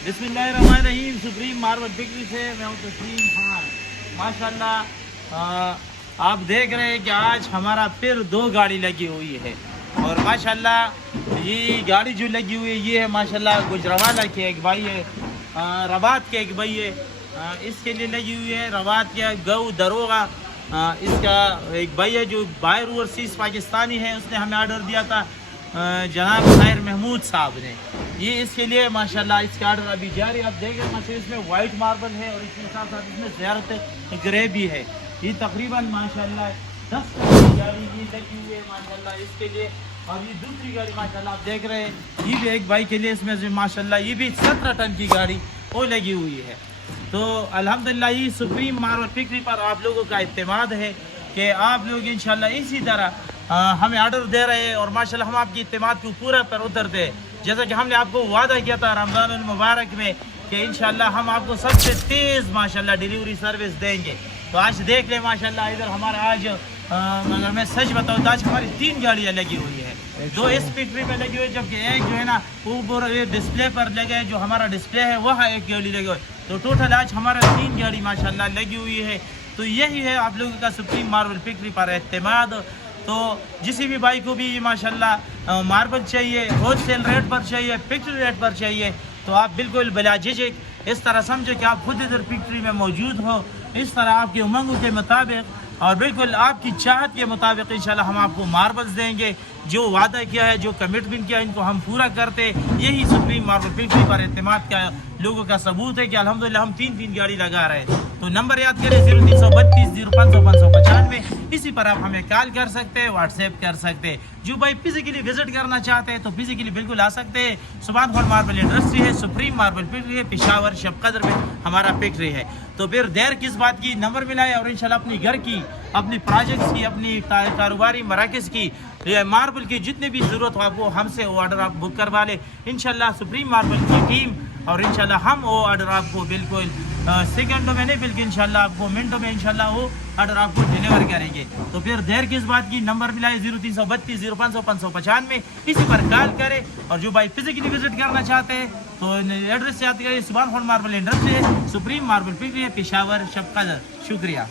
बिस्मिल्लाहिर्रहमानिर्रहीम। Supreme marble बिक्री से मैं हूँ तस्लीम खान। माशाल्लाह आप देख रहे हैं कि आज हमारा फिर 2 गाड़ी लगी हुई है और माशाल्लाह ये गाड़ी जो लगी हुई है ये है माशाल्लाह गुजरावाला के एक भाई है, रबात के एक भाई है, इसके लिए लगी हुई है। रबात के गऊ दरोगा इसका एक भाई है जो बाहर ओवरसीज़ पाकिस्तानी है, उसने हमें आर्डर दिया था जनाब ताहिर महमूद साहब ने। ये इसके लिए माशाल्लाह इसका आर्डर अभी जारी। आप देख रहे हैं माशाल्लाह इसमें वाइट मार्बल है और इसके साथ साथ इसमें ज़्यारत ग्रे भी है। ये तकरीबन माशाल्लाह 10 की गाड़ी ये लगी हुई है माशाल्लाह इसके लिए। और ये दूसरी गाड़ी माशाल्लाह आप देख रहे हैं ये भी एक भाई के लिए, इसमें से माशाल्लाह ये भी 17 टन की गाड़ी वो लगी हुई है। तो अल्हम्दुलिल्लाह ये सुप्रीम मार्बल फिक्री पर आप लोगों का इत्तेमाद है कि आप लोग इंशाल्लाह इसी तरह हमें आर्डर दे रहे हैं और माशाल्लाह हम आपकी इत्तेमाद को पूरा पर उतरते हैं। जैसा कि हमने आपको वादा किया था रमज़ान मुबारक में कि इंशाल्लाह हम आपको सबसे तेज़ माशाल्लाह डिलीवरी सर्विस देंगे। तो आज देख लें माशाल्लाह इधर हमारा आज अगर मैं सच बताऊँ तो आज हमारी 3 गाड़ियाँ लगी हुई है। 2 इस फैक्ट्री में लगी हुई है जबकि एक जो है ना ऊपर डिस्प्ले पर लगे, जो हमारा डिस्प्ले है वहाँ एक गाड़ी लगी हुई। तो टोटल आज हमारा 3 गाड़ी माशाल्लाह लगी हुई है। तो यही है आप लोगों का सुप्रीम मार्बल फिक्री पर एतमाद। तो जिसी भी भाई को भी माशाल्लाह मार्बल चाहिए, होलसेल रेट पर चाहिए, फिक्स्ड रेट पर चाहिए, तो आप बिल्कुल बिला झिझक इस तरह समझे कि आप खुद इधर फैक्ट्री में मौजूद हो। इस तरह आपकी उमंगों के मुताबिक और बिल्कुल आपकी चाहत के मुताबिक इंशाल्लाह हम आपको मार्बल्स देंगे। जो वादा किया है, जो कमिटमेंट किया है, इनको हम पूरा करते। यही सुप्रीम मार्बल फिक्री पर एतमाद का लोगों का सबूत है कि अल्हम्दुलिल्लाह हम 3 गाड़ी लगा रहे हैं। तो नंबर याद करें 0332 0500 595। इसी पर आप हमें कॉल कर सकते हैं, व्हाट्सएप कर सकते हैं। जो भाई फिजिकली विजिट करना चाहते हैं तो फिजिकली बिल्कुल आ सकते हैं। सुभान खान मार्बल इंडस्ट्री है, सुप्रीम मार्बल फिक्री है, पेशावर शब कदर में हमारा फैक्ट्री है। तो फिर देर किस बात की, नंबर मिलाए और इंशाल्लाह अपनी घर की, अपनी प्रोजेक्ट्स की, अपनी कारोबारी मराकज़ की मार्बल की जितने भी ज़रूरत हो आपको हमसे वो ऑर्डर आप बुक करवा लें। इंशाल्लाह सुप्रीम मार्बल की टीम और इंशाल्लाह हम वो ऑर्डर आपको बिल्कुल सेकंडों में नहीं बल्कि इंशाल्लाह आपको मिनटों में इंशाल्लाह वो ऑर्डर आपको डिलीवर करेंगे। तो फिर देर किस बात की, नंबर मिलाए 0332 0500 595। इसी पर कॉल करें। और जो भाई फिजिकली विजिट करना चाहते हैं तो एड्रेस याद करिए, सुभान खान मार्बल इंडस्ट्री है, सुप्रीम मार्बल फिक्री है, पेशावर शब कदर। शुक्रिया।